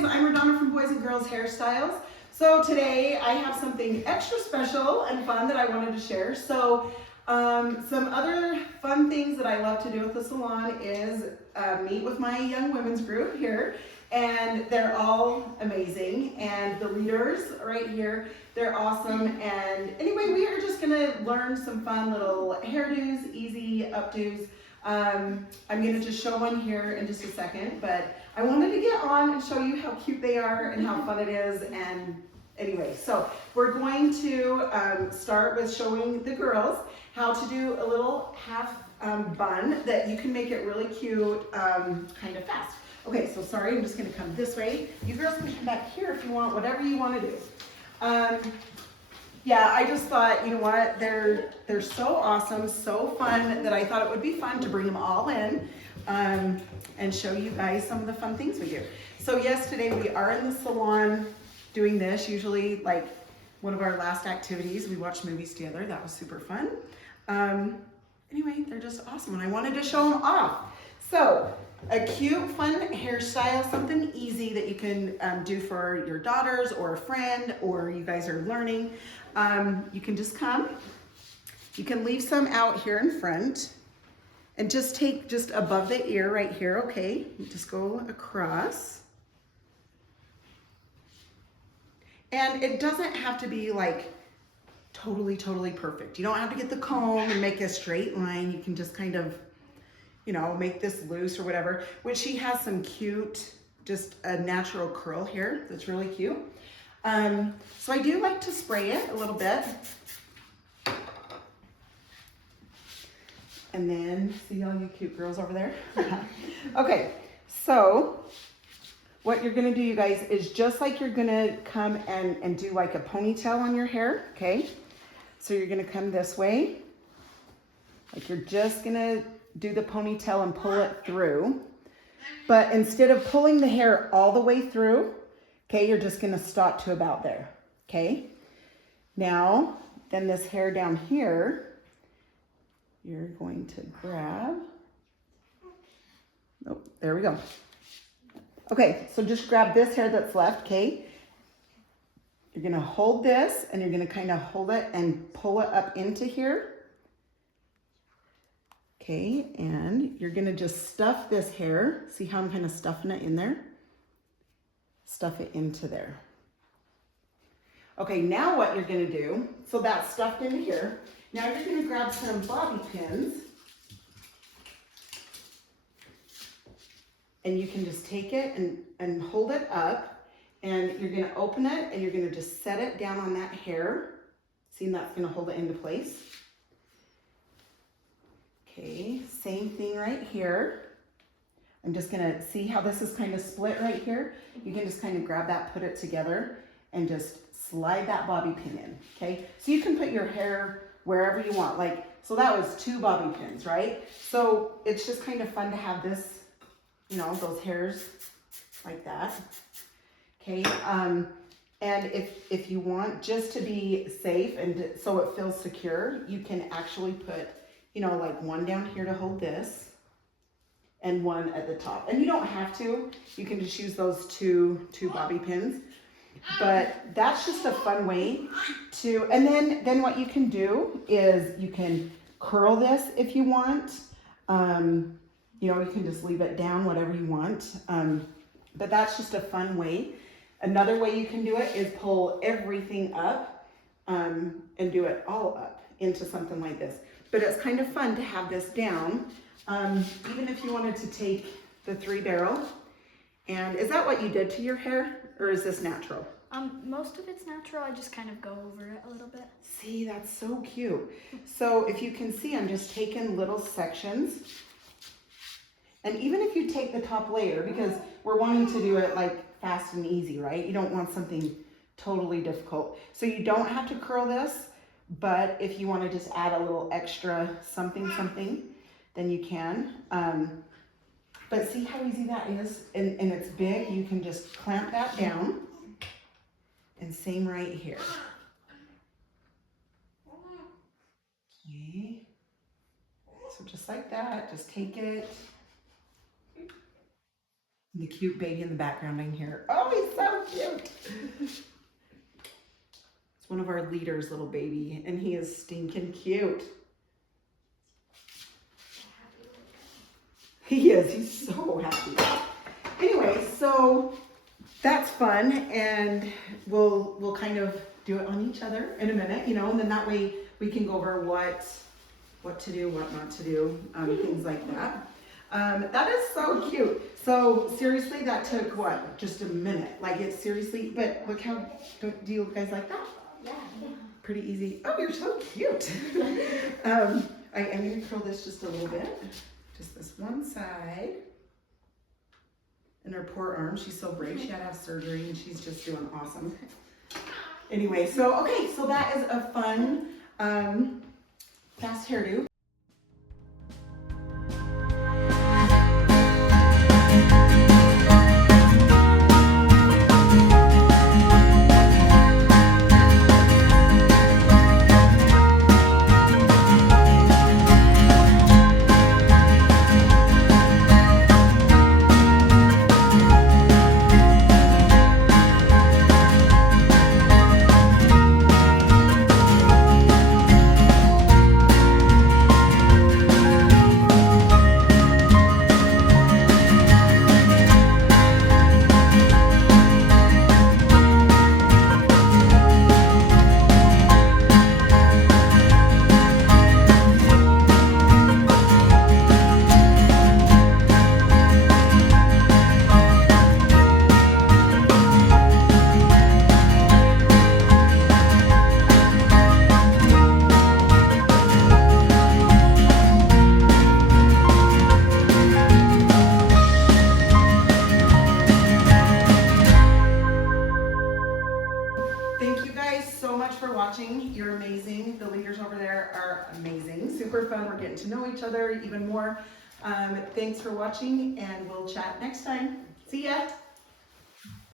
guys, I'm Radona from Boys and Girls Hairstyles. So today I have something extra special and fun that I wanted to share. So some other fun things that I love to do at the salon is meet with my young women's group here, and they're all amazing, and the leaders right here, they're awesome. And anyway, we are just gonna learn some fun little hairdos, easy updos. I'm gonna just show one here in just a second, but I wanted to get on and show you how cute they are and how fun it is. And anyway, so we're going to start with showing the girls how to do a little half bun that you can make it really cute kind of fast. Okay, so sorry, I'm just gonna come this way. You girls can come back here if you want, whatever you want to do. Yeah, I just thought, you know what, they're so awesome, so fun, that I thought it would be fun to bring them all in and show you guys some of the fun things we do. So yes, today we are in the salon doing this. Usually, like, one of our last activities, we watched movies together. That was super fun. Anyway, they're just awesome, and I wanted to show them off. So, a cute, fun hairstyle, something easy that you can do for your daughters or a friend, or you guys are learning. You can just come. You can leave some out here in front and just take just above the ear right here, okay? Just go across. And it doesn't have to be like totally perfect. You don't have to get the comb and make a straight line. You can just kind of, you know, make this loose or whatever, which she has some cute, just a natural curl here that's really cute. So I do like to spray it a little bit. And then, see all you cute girls over there? Okay, so what you're gonna do, you guys, is just like you're gonna come and do like a ponytail on your hair, okay? So you're gonna come this way, like you're just gonna do the ponytail and pull it through. But instead of pulling the hair all the way through, okay, you're just gonna stop to about there, okay? Now, then this hair down here, you're going to grab, oh, there we go. Okay, so just grab this hair that's left, okay? You're gonna hold this and you're gonna kind of hold it and pull it up into here. Okay, and you're gonna just stuff this hair. See how I'm kind of stuffing it in there? Stuff it into there. Okay, now what you're gonna do, so that's stuffed into here. Now you're gonna grab some bobby pins, and you can just take it and hold it up, and you're gonna open it and you're gonna just set it down on that hair. See, and that's gonna hold it into place. Okay, same thing right here. I'm just gonna see how this is kind of split right here. You can just kind of grab that, put it together, and just slide that bobby pin in, okay? So you can put your hair wherever you want. Like, so that was 2 bobby pins, right? So it's just kind of fun to have this, you know, those hairs like that, okay? And if you want, just to be safe and so it feels secure, you can actually put, you know, like one down here to hold this and one at the top. And you don't have to, you can just use those two bobby pins. But that's just a fun way to, and then what you can do is you can curl this if you want. You know, you can just leave it down, whatever you want. But that's just a fun way. Another way you can do it is pull everything up and do it all up into something like this. But it's kind of fun to have this down, even if you wanted to take the 3-barrel. And is that what you did to your hair, or is this natural? Most of it's natural. I just kind of go over it a little bit. See, that's so cute. So if you can see, I'm just taking little sections. And even if you take the top layer, because we're wanting to do it like fast and easy, right? You don't want something totally difficult. So you don't have to curl this, but if you want to just add a little extra something, then you can. But see how easy that is? And it's big. You can just clamp that down. And same right here. Okay. So just like that, just take it. And the cute baby in the background in here. Oh, he's so cute. It's one of our leaders, little baby, and he is stinking cute. He is, he's so happy. Anyway, so that's fun, and we'll kind of do it on each other in a minute, you know, and then that way we can go over what to do, what not to do, things like that. That is so cute. So seriously, that took what? Just a minute. Like it's seriously, but look how, do you guys like that? Yeah. Pretty easy. Oh, you're so cute. I'm gonna curl this just a little bit. Just this one side. And her poor arm, she's so brave. She had to have surgery and she's just doing awesome. Anyway, so okay, so that is a fun fast hairdo. Thank you guys so much for watching. You're amazing. The leaders over there are amazing. Super fun. We're getting to know each other even more. Thanks for watching, and we'll chat next time. See ya.